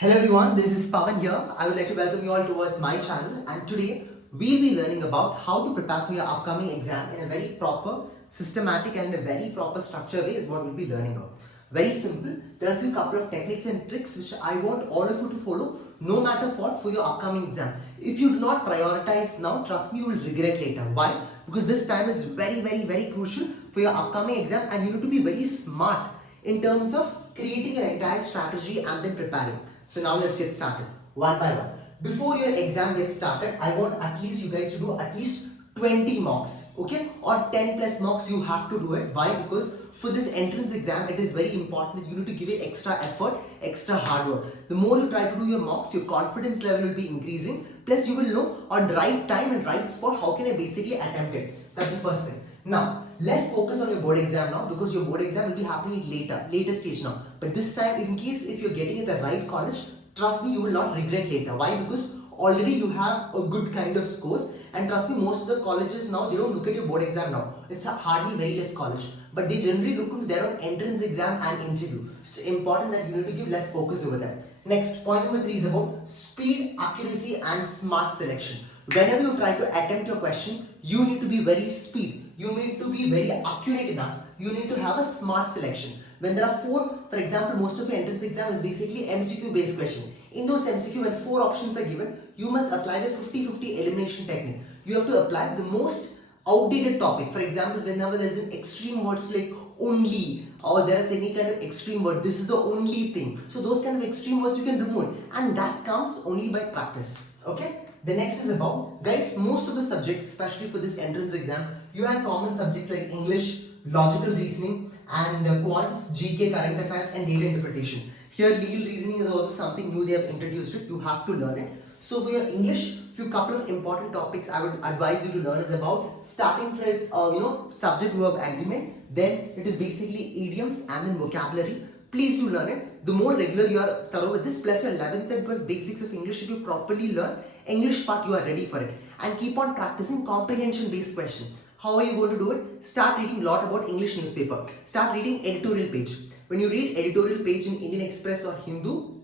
Hello everyone, this is Pawan here. I would like to welcome you all towards my channel, and today we'll be learning about how to prepare for your upcoming exam in a very proper, systematic and in a very proper structure way is what we'll be learning about. Very simple. There are a few couple of techniques and tricks which I want all of you to follow no matter what for your upcoming exam. If you do not prioritize now, trust me, you will regret later. Why? Because this time is very crucial for your upcoming exam and you need to be very smart in terms of creating an entire strategy and then preparing. So now let's get started one by one. Before your exam gets started, I want at least you guys to do at least 20 mocks, okay? Or 10 plus mocks you have to do it. Why? Because for this entrance exam, it is very important that you need to give it extra effort, extra hard work. The more you try to do your mocks, your confidence level will be increasing. Plus you will know on right time and right spot how can I basically attempt it. That's the first thing. Now, let's focus on your board exam now because your board exam will be happening later stage now. But this time, in case if you're getting at the right college, trust me, you will not regret later. Why? Because already you have a good kind of scores, and trust me, most of the colleges now, they don't look at your board exam now. It's hardly very less college, but they generally look into their own entrance exam and interview. It's important that you need to give less focus over that. Next, point number 3 is about speed, accuracy and smart selection. Whenever you try to attempt your question, you need to be very speed. You need to be very accurate enough. You need to have a smart selection. When there are 4, for example, most of your entrance exam is basically MCQ based question. In those MCQ, when 4 options are given, you must apply the 50-50 elimination technique. You have to apply the most outdated topic. For example, whenever there is an extreme words like only, or there is any kind of extreme word, this is the only thing. So those kind of extreme words you can remove, and that comes only by practice. Okay? The next is about, guys, most of the subjects, especially for this entrance exam, you have common subjects like English, logical reasoning, and quants, GK, current affairs, and data interpretation. Here, legal reasoning is also something new they have introduced it. You have to learn it. So for your English, few couple of important topics I would advise you to learn is about starting with subject verb agreement. Then it is basically idioms and then vocabulary. Please do learn it. The more regular you are thorough with this, plus your 11th and 12th basics of English, if you properly learn English part, you are ready for it. And keep on practicing comprehension based question. How are you going to do it? Start reading a lot about English newspaper. Start reading editorial page. When you read editorial page in Indian Express or Hindu,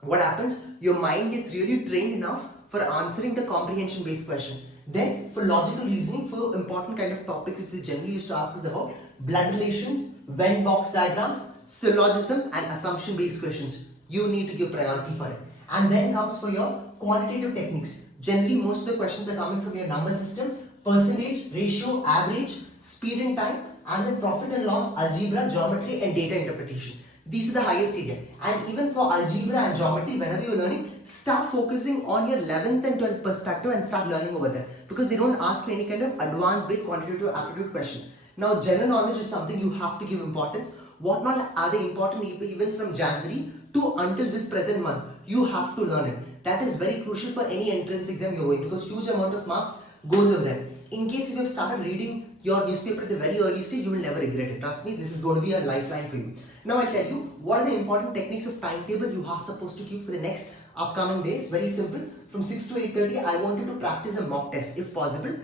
what happens? Your mind gets really trained enough for answering the comprehension based question. Then for logical reasoning, for important kind of topics which they generally used to ask us about, blood relations, Venn box diagrams, syllogism and assumption based questions. You need to give priority for it. And then comes for your quantitative techniques. Generally, most of the questions are coming from your number system, percentage, ratio, average, speed and time, and then profit and loss, algebra, geometry, and data interpretation. These are the highest area. And even for algebra and geometry, whenever you're learning, start focusing on your 11th and 12th perspective and start learning over there. Because they don't ask for any kind of advanced grade quantitative aptitude question. Now, general knowledge is something you have to give importance. What not are the important events from January to until this present month? You have to learn it. That is very crucial for any entrance exam you're going, because huge amount of marks goes over there. In case if you have started reading your newspaper at the very early stage, you will never regret it. Trust me, this is going to be a lifeline for you. Now I'll tell you what are the important techniques of timetable you are supposed to keep for the next upcoming days. Very simple. From 6 to 8:30, I want you to practice a mock test if possible.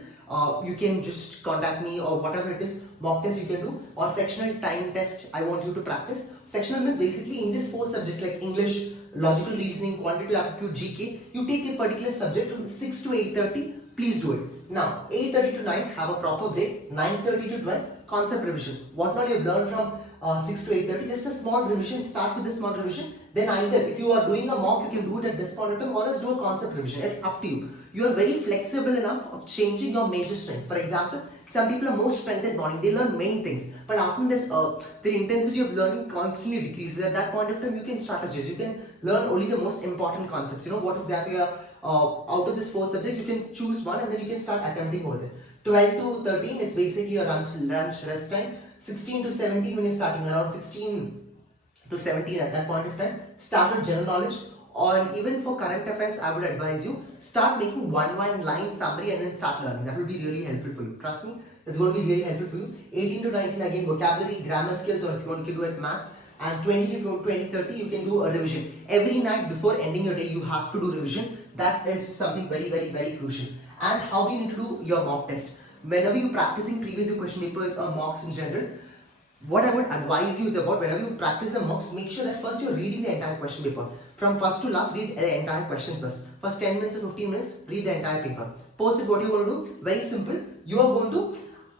You can just contact me or whatever it is, mock test you can do, or sectional time test I want you to practice. Sectional means basically in these 4 subjects like English, logical reasoning, quantitative aptitude, GK, you take a particular subject from 6 to 8:30, please do it. Now 8:30 to 9, have a proper break. 9:30 to 12, concept revision. What all you have learned from 6 to 8:30, just a small revision. Start with a small revision. Then either if you are doing a mock, you can do it at this point of time, or else do a concept revision. It's up to you. You are very flexible enough of changing your major strength. For example, some people are more strength at morning. They learn many things, but after that, the intensity of learning constantly decreases. At that point of time, you can strategize. You can learn only the most important concepts. You know what is that for your out of this 4 subjects, you can choose one and then you can start attempting over there. 12 to 13, it's basically a lunch rest time. 16 to 17, when you're starting around 16 to 17 at that point of time, start with general knowledge, or even for current affairs, I would advise you start making one line summary and then start learning. That will be really helpful for you. Trust me, it's going to be really helpful for you. 18 to 19, again vocabulary, grammar skills, or if you want to do it math. And 20 to 30, you can do a revision. Every night before ending your day, you have to do revision. That is something very crucial. And how you need to do your mock test. Whenever you're practicing previous year question papers or mocks in general, what I would advise you is about whenever you practice the mocks, make sure that first you're reading the entire question paper. From first to last, read the entire questions first. First 10 minutes or 15 minutes, read the entire paper. Post it, what you're going to do? Very simple. You are going to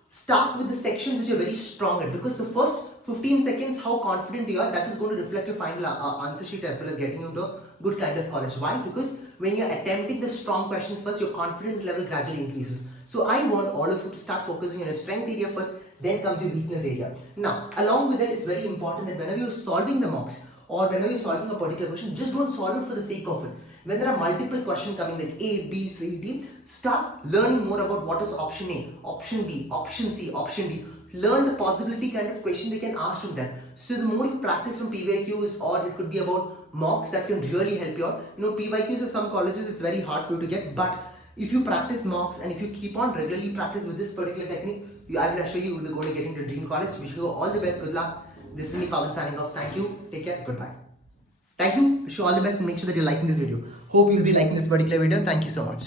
start with the sections which are very strong at, because the first 15 seconds, how confident you are, that is going to reflect your final answer sheet as well as getting you into a good kind of college. Why? Because when you're attempting the strong questions first, your confidence level gradually increases. So I want all of you to start focusing on your strength area first, then comes your weakness area. Now, along with that, it's very important that whenever you're solving the mocks or whenever you're solving a particular question, just don't solve it for the sake of it. When there are multiple questions coming like A, B, C, D, start learning more about what is option A, option B, option C, option D. Learn the possibility kind of question they can ask from them. So the more you practice from PYQs, or it could be about mocks, that can really help you out. You know, PYQs of some colleges, it's very hard for you to get, but if you practice mocks and if you keep on regularly practice with this particular technique, I will assure you will be going to get into dream college. Wish you all the best. Good luck. This is me, Pawan, signing off. Thank you. Take care. Goodbye. Thank you. Wish you all the best and make sure that you're liking this video. Hope you'll be liking this particular video. Thank you so much.